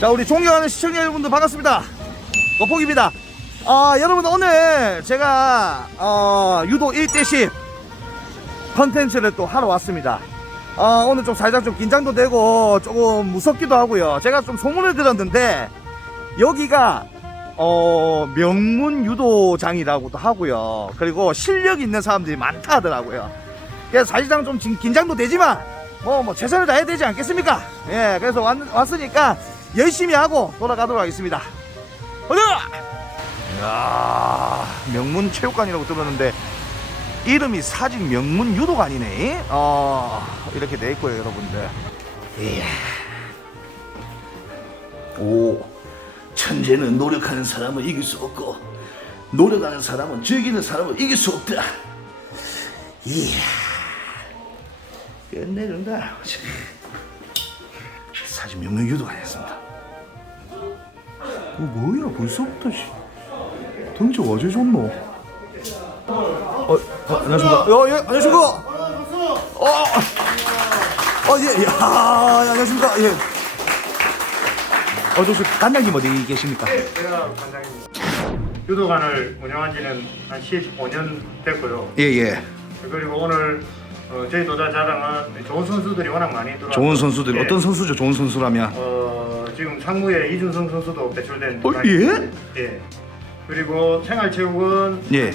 자 우리 존경하는 시청자 여러분들 반갑습니다. 노폭입니다. 아 여러분 오늘 제가 어, 유도 1대10 컨텐츠를 또 하러 왔습니다. 아, 오늘 좀 살짝 좀 긴장도 되고 조금 무섭기도 하고요. 제가 좀 소문을 들었는데 여기가 어, 명문 유도장이라고도 하고요. 그리고 실력 있는 사람들이 많다 하더라고요. 그래서 사실상 좀 진- 긴장도 되지만 뭐, 뭐 최선을 다해야 되지 않겠습니까? 예 그래서 왔, 왔으니까 열심히 하고 돌아가도록 하겠습니다! 이야 명문 체육관이라고 들었는데 이름이 사직 명문 유도관이네. 어 이렇게 돼 있고요 여러분들. 이야. 오 천재는 노력하는 사람을 이길 수 없고 노력하는 사람은 즐기는 사람을 이길 수 없다. 이야. 끝내준다. 사직 명문 유도관이었습니다 어, 뭐야 벌써부터 씨. 덩치 어제 줬노 어, 어 안녕하십니까 어, 예, 안녕하십니까 어, 어, 예, 야, 안녕하십니까 예. 어, 저, 저, 간장님 어디 계십니까? 제가 관장입니다. 유도관을 운영한 지는 한 15년 됐고요. 예, 예. 그리고 오늘 어, 저희 도자 자랑은 좋은 선수들이 워낙 많이 들어와. 좋은 선수들, 예. 어떤 선수죠? 좋은 선수라면? 어, 지금 상무에 이준성 선수도 배출된. 어, 구단이- 예. 그리고 생활체육은 예.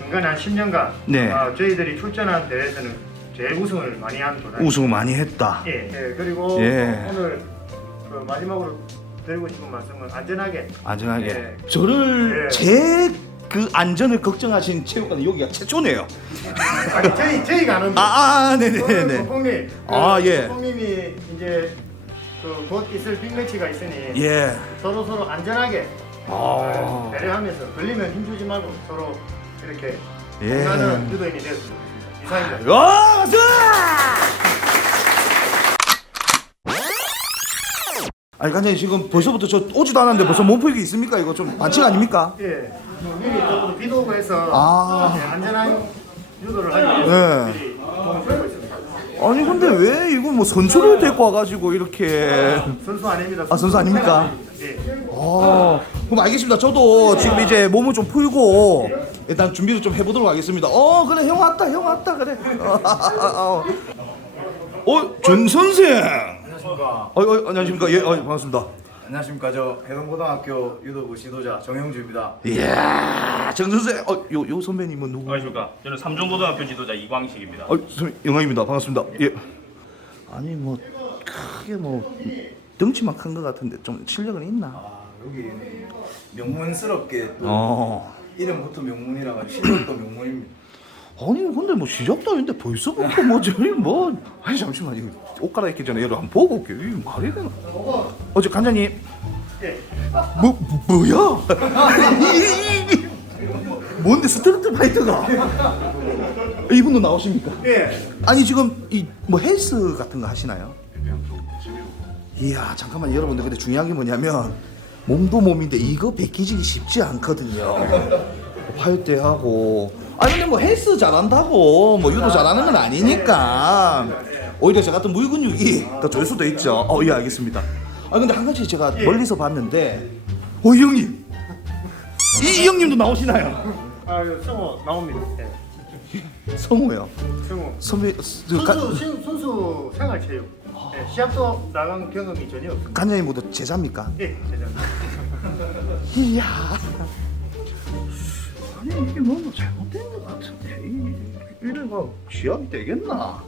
중간에 한 10년간 네. 아, 저희들이 출전한 대회에서는 제일 우승을 많이 한 도단. 우승 많이 했다. 예. 예. 그리고 예. 오늘 그 마지막으로 드리고 싶은 말씀은 안전하게 안전하게. 예. 저를 예. 제 그 안전을 걱정하신 체육관은 여기가 최초네요. 아니 저희 저희가 아는데. 아, 아, 네네네. 소풍님. 아, 예. 소풍님이 이제 그곧 있을 빅매치가 있으니 예. 서로 서로 안전하게 아. 배려하면서 걸리면 힘주지 말고 서로 이렇게 예. 건강한 유도인이 되었습니다. 이상입니다. 와, 박수! 아니 간장님 지금 벌써부터 저 오지도 않았는데 벌써 몸풀기 있습니까? 이거 좀 반칙 아닙니까? 예. 뭐 미리 조금 비도 오고 해서 아. 예, 안전한 유도를 하기 위해서 네. 미리 도움을 주고 있습니다. 아니 근데 왜 이거 뭐 선수를 데리고 와가지고 이렇게 선수 아닙니다. 아, 선수 아닙니까? 예. 아 그럼 알겠습니다 저도 지금 이제 몸을 좀 풀고 일단 준비를 좀 해보도록 하겠습니다 어 그래 형 왔다 형 왔다 그래 어, 어전 선생 안녕하십니까. 어, 어, 안녕하십니까 예 어, 반갑습니다 안녕하십니까. 저 해동고등학교 유도부 지도자 정영주입니다. 이야 정 선생 어 요 요 선배님은 누구 안녕하십니까. 저는 삼종고등학교 지도자 이광식입니다. 어 선배 영광입니다 반갑습니다 예 아니 뭐 크게 뭐 덩치만 큰 것 같은데 좀 실력은 있나 아 여기 명문스럽게 또 어 이름부터 명문이라 실력도 명문입니다. 아니 근데 뭐 시작도 아닌데 벌써부터 뭐 저기 뭐 아니 잠시만 이거 옷 갈아입기 전에 얘를 한번 보고 올게요. 이게 말이 되나? 어제 간장님 뭐, 뭐 뭐야? 이- 이- 이- 뭔데 스트레트 파이터가? 이분도 나오십니까? 예. 아니 지금 이 뭐 헬스 같은 거 하시나요? 이야 잠깐만 여러분들. 근데 중요한 게 뭐냐면 몸도 몸인데 이거 베끼지기 쉽지 않거든요. 활대하고. 아니 근데 뭐 헬스 잘한다고. 뭐 유도 잘하는 건 아니니까 오히려 저 같은 물근육이 더 좋을 수도 있죠 어 예 알겠습니다 아 근데 한 가지 제가 멀리서 봤는데 어이 형님 이, 이 형님도 나오시나요 아, 이거 성호 나옵니다. 예. 성우요 성호. 선배 저 가- 선수 신- 선수 생활체육. 예, 시합도 나간 경험이 전혀 없습니다. 간장님 모두 제자입니까? 예, 제자. 이야. 아니 이게 너무 잘못된 것 같은데 이 이래가 시합이 되겠나?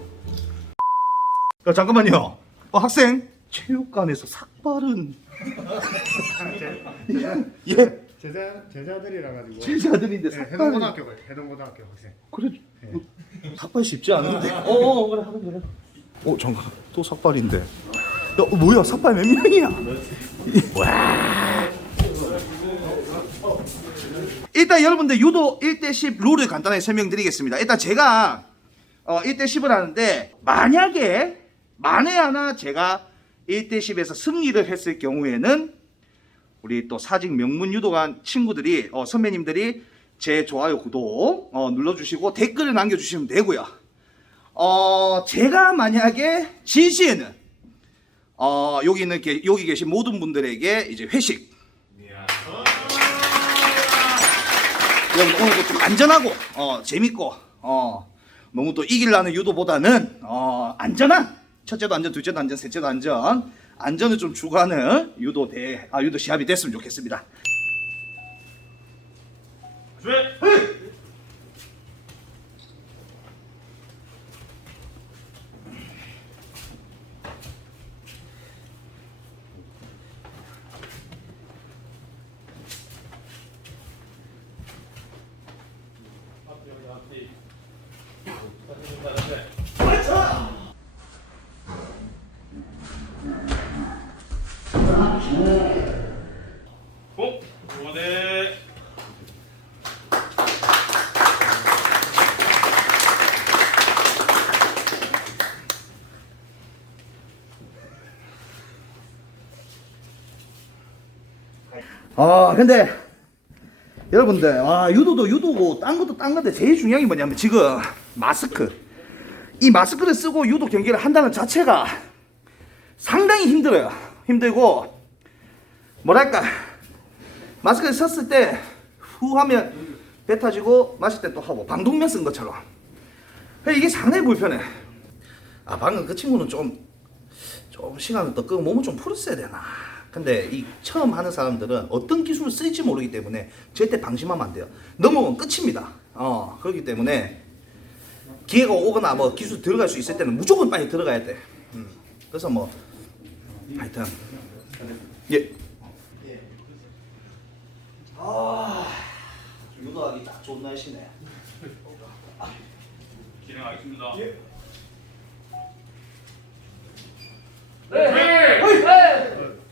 야 잠깐만요. 어, 학생 체육관에서 삭발은 예 제자 제자들이라 가지고. 제자들인데 예, 삭발 해동고등학교 가요. 해동 고등학교 학생. 그래 어, 삭발 쉽지 않은데. 어, 어 그래 하면 그래. 어 잠깐 또 삭발인데. 야 어, 뭐야 삭발 몇 명이야? 일단 여러분들 유도 1대10 룰을 간단하게 설명드리겠습니다. 일단 제가 어, 1대10을 하는데 만약에 만에 하나 제가 1대 10에서 승리를 했을 경우에는 우리 또 사직 명문 유도관 친구들이 어, 선배님들이 제 좋아요 구독 어, 눌러주시고 댓글을 남겨주시면 되고요. 어, 제가 만약에 질 시에는 어, 여기 있는 게, 여기 계신 모든 분들에게 이제 회식. 여러분 오늘도 좀 안전하고 어, 재밌고 어, 너무 또 이길라는 유도보다는 어, 안전한 첫째도 안전, 둘째도 안전, 셋째도 안전 안전을 좀 추구하는 유도 대 아, 유도 시합이 됐으면 좋겠습니다. 준비. 고! 고대 아 근데 여러분들 아 유도도 유도고 딴 것도 딴 건데 제일 중요한 게 뭐냐면 지금 마스크. 이 마스크를 쓰고 유도 경기를 한다는 자체가 상당히 힘들어요. 힘들고 뭐랄까 마스크를 썼을 때 후 하면 배 타지고 마실 때 또 하고 방독면 쓴 것처럼. 이게 상당히 불편해. 아 방금 그 친구는 좀좀 시간을 더 끄고 몸을 좀 풀었어야 되나. 근데 이 처음 하는 사람들은 어떤 기술을 쓸지 모르기 때문에 절대 방심하면 안 돼요. 넘어오면 끝입니다. 어, 그렇기 때문에 기회가 오거나 뭐 기술 들어갈 수 있을 때는 무조건 빨리 들어가야 돼. 음. 그래서 뭐 하여튼 예. 아, 유도하기 딱 좋은 날씨네. 진행하겠습니다. 가대.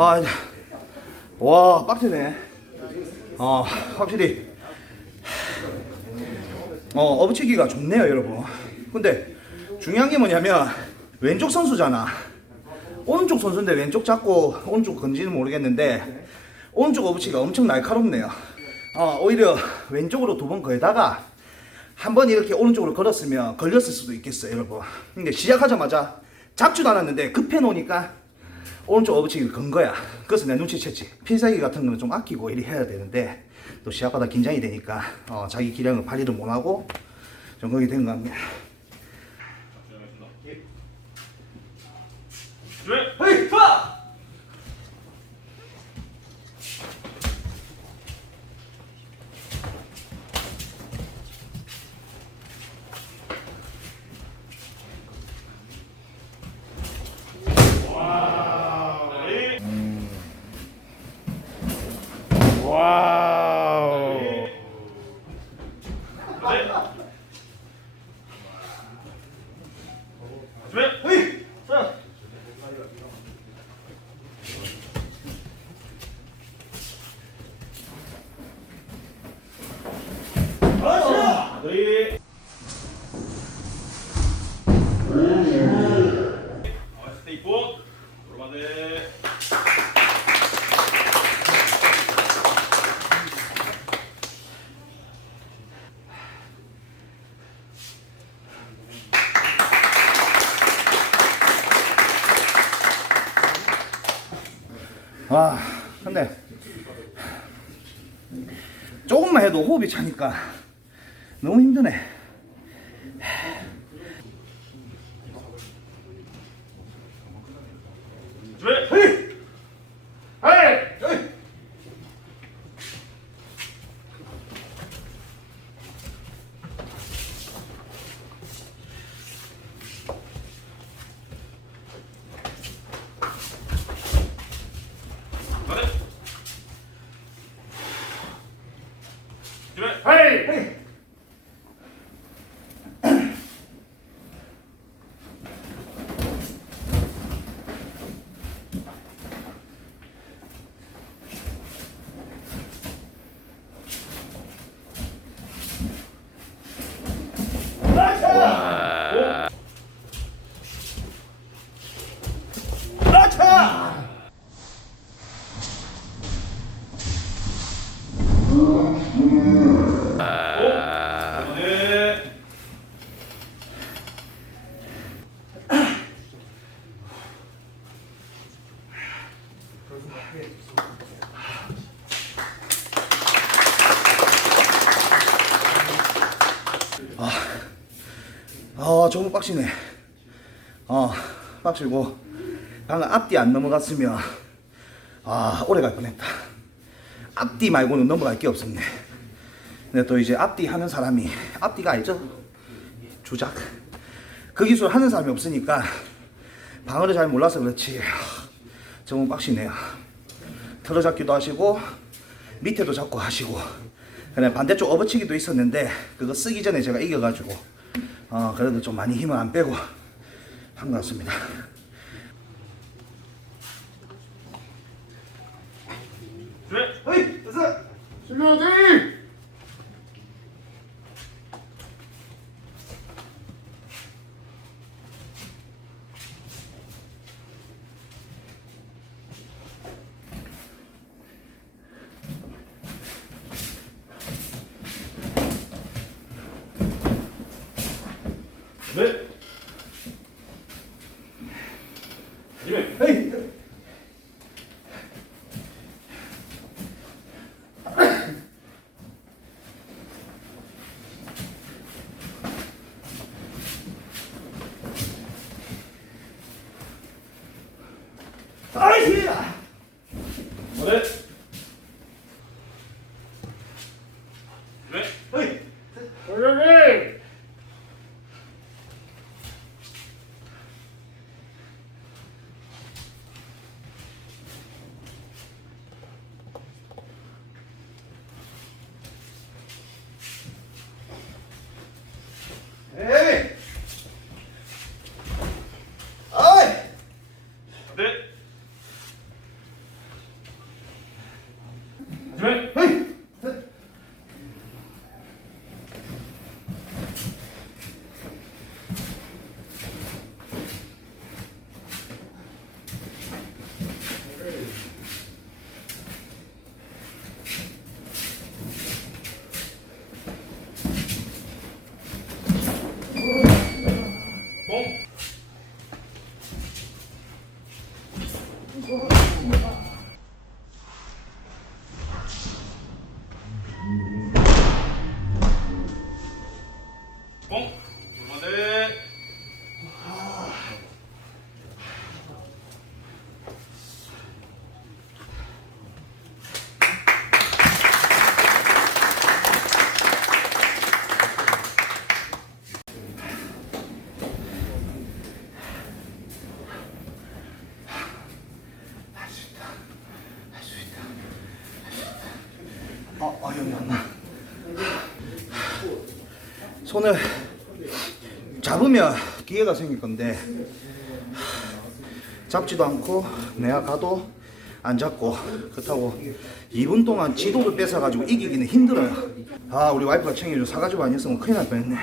아. 와, 빡치네. 어, 확실히. 어, 업치기가 좋네요, 여러분. 근데 중요한 게 뭐냐면, 왼쪽 선수잖아. 오른쪽 선수인데 왼쪽 잡고 오른쪽 건지는 모르겠는데, 오른쪽 업치기가 엄청 날카롭네요. 어, 오히려 왼쪽으로 두 번 걸다가, 한 번 이렇게 오른쪽으로 걸었으면 걸렸을 수도 있겠어요, 여러분. 근데 시작하자마자 잡지도 않았는데 급해 놓으니까 오른쪽 어부치기를 건 거야. 그래서 내 눈치챘지. 필살기 같은 거는 좀 아끼고 이리 해야 되는데 또 시합하다 긴장이 되니까 어, 자기 기량을 발휘를 못하고 좀 그렇게 된것 같네. 준비. 헤이, 파! 가대. 와우. 가대. 준비. 헤이! 자. 마무리. 어, 스테이 풋. 오르마데. 아, 근데 조금만 해도 호흡이 차니까 너무 힘드네. 준비. 마무리. 준비. 네. 아, 저거 빡시네. 아, 빡시고 방금 앞뒤 안 넘어갔으면 아, 오래 갈 뻔했다. 앞뒤 말고는 넘어갈 게 없었네. 근데 또 이제 앞뒤 하는 사람이 앞뒤가 알죠? 조작. 그 기술 하는 사람이 없으니까 방어를 잘 몰라서 그렇지. 정말 빡시네요. 틀어잡기도 하시고 밑에도 잡고 하시고 그냥 반대쪽 업어치기도 있었는데 그거 쓰기 전에 제가 이겨가지고 어 그래도 좀 많이 힘을 안 빼고 한 것 같습니다. 준비. 어이 됐어. 준비. 아이씨! 마무리. 준비. 어이. 에이! 어이! 네. 준비. 에이! 공. 공. 오르마데. 아, 아 여기 안 나. 손을 잡으면 기회가 생길 건데 잡지도 않고 내가 가도 안 잡고 그렇다고 2분 동안 지도를 뺏어가지고 이기기는 힘들어요. 아 우리 와이프가 챙겨줘 사가지고 아니었으면 큰일 날 뻔했네.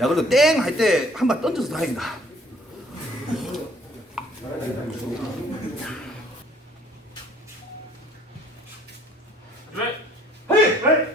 야 그래도 땡 할 때 한 발 던져서 다행이다. 헤이! 헤이! 헤이!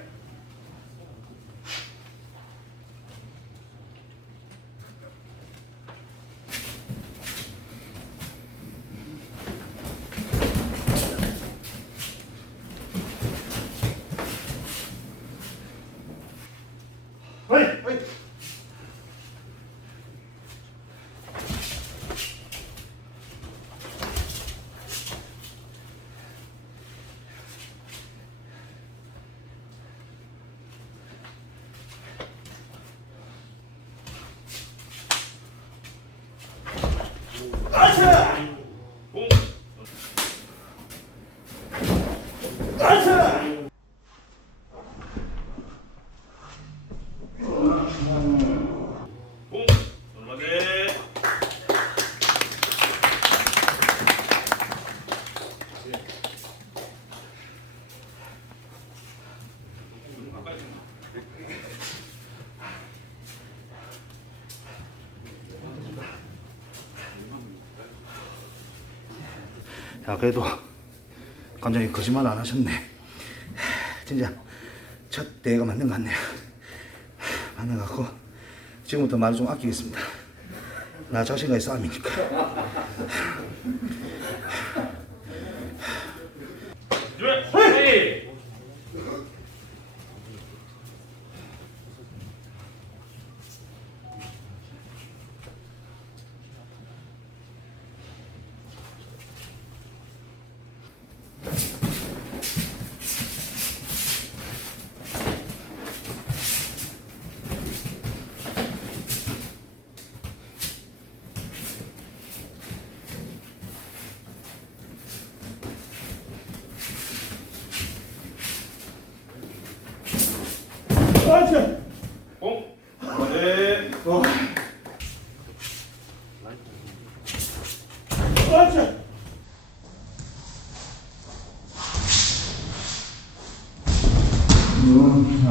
야 그래도 감독님 거짓말 안 하셨네. 진짜 첫 대회가 맞는 것 같네요. 맞는 것 같고 지금부터 말을 좀 아끼겠습니다. 나 자신과의 싸움이니까. 준비. 헤이. 공. 네. 네.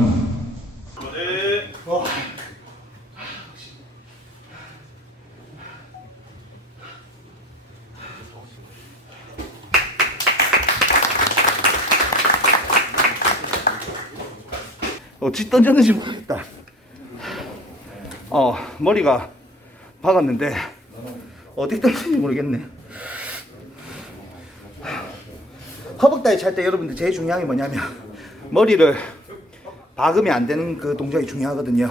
어찌 던졌는지 모르겠다 어 머리가 박았는데 어디 던졌는지 모르겠네 허벅다리 찰 때 여러분들 제일 중요한 게 뭐냐면 머리를 박으면 안 되는 그 동작이 중요하거든요.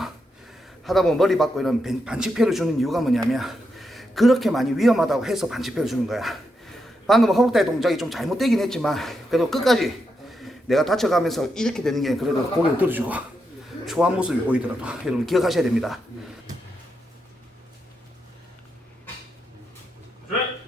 하다 보면 머리 박고 이런 반- 반칙패를 주는 이유가 뭐냐면 그렇게 많이 위험하다고 해서 반칙패를 주는 거야. 방금 허벅다리 동작이 좀 잘못되긴 했지만 그래도 끝까지 내가 다쳐가면서 이렇게 되는 게 그래도 고개를 들어주고 초한 모습이 보이더라도 여러분 기억하셔야 됩니다 준비.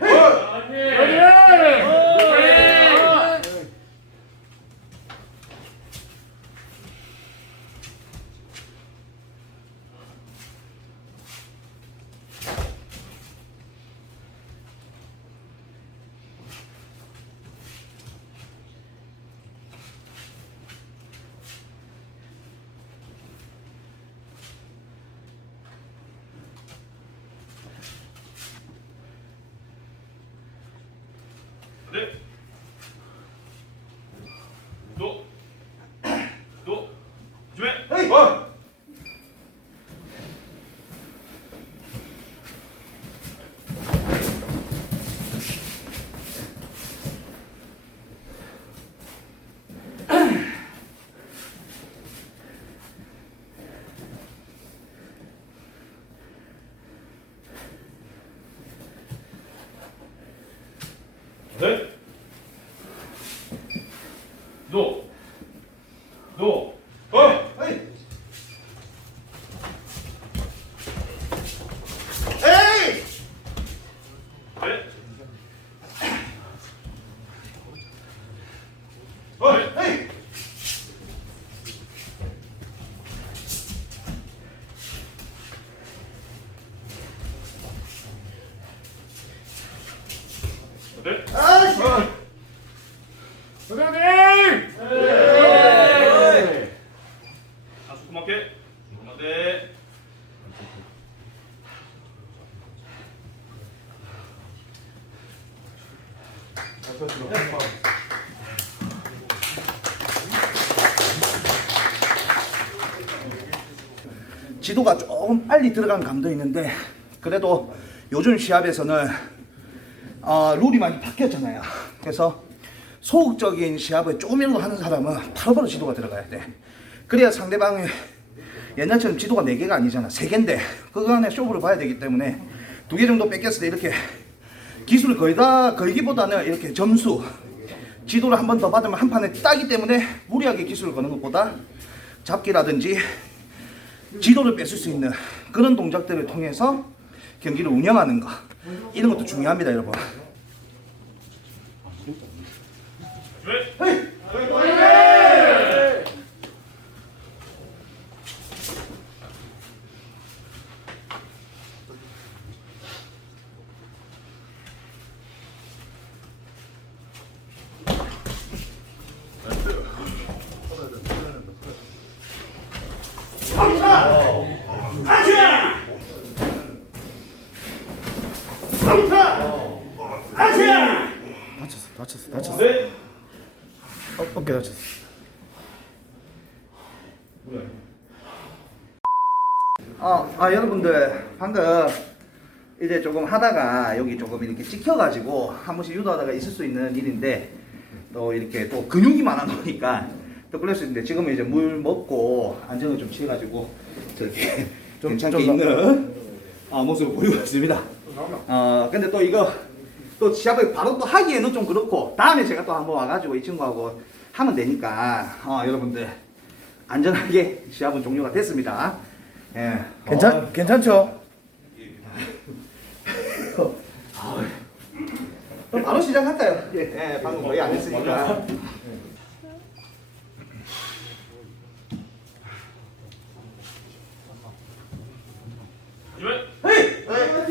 네. 또. 또. 준비. 헤이! 네. 지도가 조금 빨리 들어간 감도 있는데 그래도 요즘 시합에서는 어, 룰이 많이 바뀌었잖아요. 그래서 소극적인 시합을 조금이라도 하는 사람은 바로바로 지도가 들어가야 돼. 그래야 상대방이 옛날처럼 지도가 4개가 아니잖아. 3개인데 그 안에 쇼부를 봐야 되기 때문에 2개 정도 뺏겼을 때 이렇게 기술을 거의 다 걸기보다는 이렇게 점수 지도를 한 번 더 받으면 한 판에 따기 때문에 무리하게 기술을 거는 것보다 잡기라든지 지도를 뺏을 수 있는 그런 동작들을 통해서 경기를 운영하는 거 이런 것도 중요합니다 여러분 준비. 다쳤어 다쳤어 다쳤어 네. 어, 어깨 다쳤어 어, 아 여러분들 방금 이제 조금 하다가 여기 조금 이렇게 찍혀가지고 한 번씩 유도하다가 있을 수 있는 일인데 또 이렇게 또 근육이 많아 놓으니까 또 그럴 수 있는데 지금은 이제 물 먹고 안정을 좀 취해가지고 저렇게 좀- 괜찮게 좀 있는 어, 모습을 보이고 있습니다. 어 근데 또 이거 또 시합을 바로 또 하기에는 좀 그렇고 다음에 제가 또 한번 와가지고 이 친구하고 하면 되니까 어, 여러분들 안전하게 시합은 종료가 됐습니다. 예. 괜찮 어, 괜찮죠? 그럼 바로 시작할까요? 예, 예, 방금 거의 안 했으니까. 준비. 네.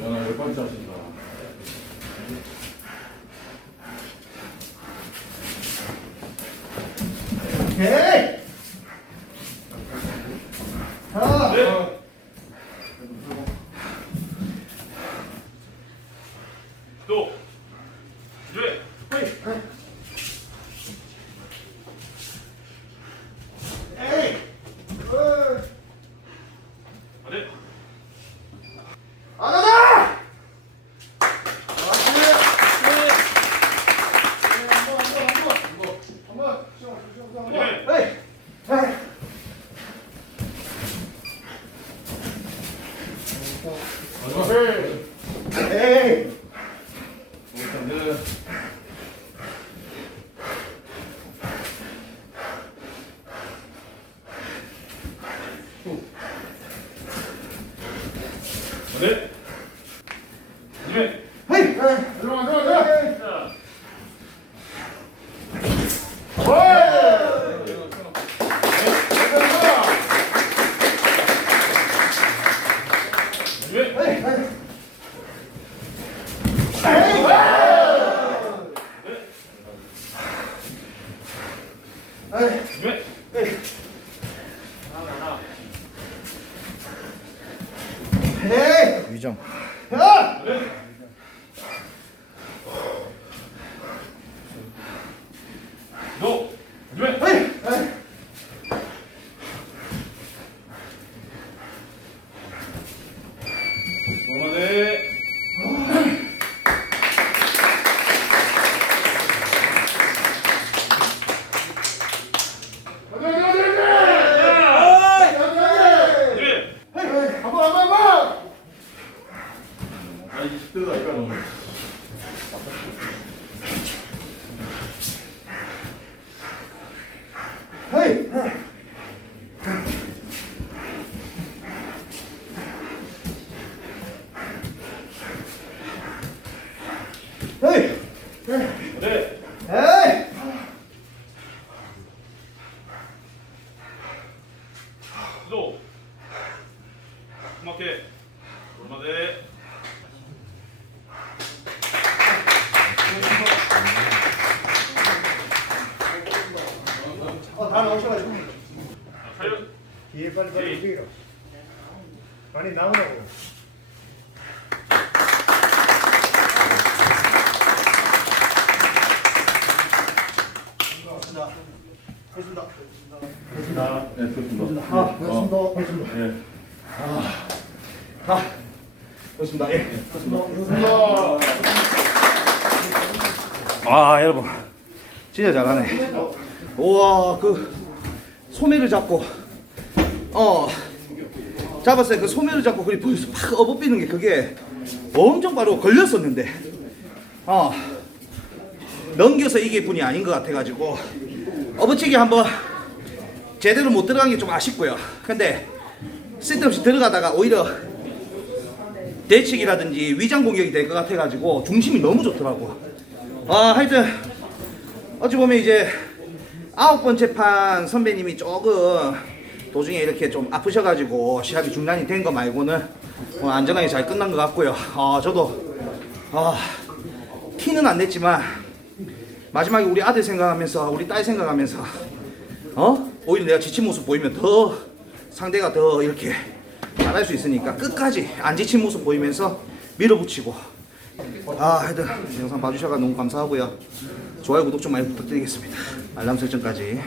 연아 열 번째 하신다. 오케이. 자, 네. 또. 준비. 네. 하나다. 준비. 에이, 에이. 에이. 네. 준비. 헤이. 자. 준비. 준비. 헤이. 위정 야. 노. 준비. 헤이. 헤이. 헤이. 헤이. 네. 헤이. 수도. 음악해. 오르마대. 어, 다 나오셔가지고. 살려. 뒤에 빨리 빨리 움직이라. 많이 나오라고. 됐습니다. 됐습니다. 네, 좋습니다. 아, 됐습니다. 됐습니다. 네. 아, 됐습니다. 예. 됐습니다. 아, 여러분. 진짜 잘하네. 우와, 그, 소매를 잡고, 어, 잡았어요. 그 소매를 잡고, 그리 보여서 팍 업어비는 게 그게 엄청 바로 걸렸었는데, 어, 넘겨서 이게 분이 아닌 것 같아가지고, 업어치기 한번 제대로 못 들어간 게 좀 아쉽고요. 근데, 쓸데없이 들어가다가 오히려 대치기라든지 위장 공격이 될 것 같아가지고 중심이 너무 좋더라고. 아 하여튼 어찌 보면 이제 아홉 번째 판 선배님이 조금 도중에 이렇게 좀 아프셔가지고 시합이 중단이 된 거 말고는 어, 안전하게 잘 끝난 것 같고요. 아 저도 아 티는 안 냈지만 마지막에 우리 아들 생각하면서 우리 딸 생각하면서 어? 오히려 내가 지친 모습 보이면 더 상대가 더 이렇게 잘할 수 있으니까 끝까지 안 지친 모습 보이면서 밀어붙이고. 아 하여튼 영상 봐주셔서 너무 감사하고요 좋아요 구독 좀 많이 부탁드리겠습니다. 알람 설정까지.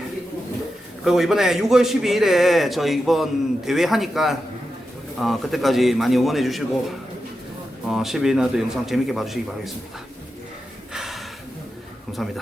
그리고 이번에 6월 12일에 저 이번 대회 하니까 어, 그때까지 많이 응원해 주시고 어, 12일 날도 영상 재밌게 봐주시기 바라겠습니다. 하, 감사합니다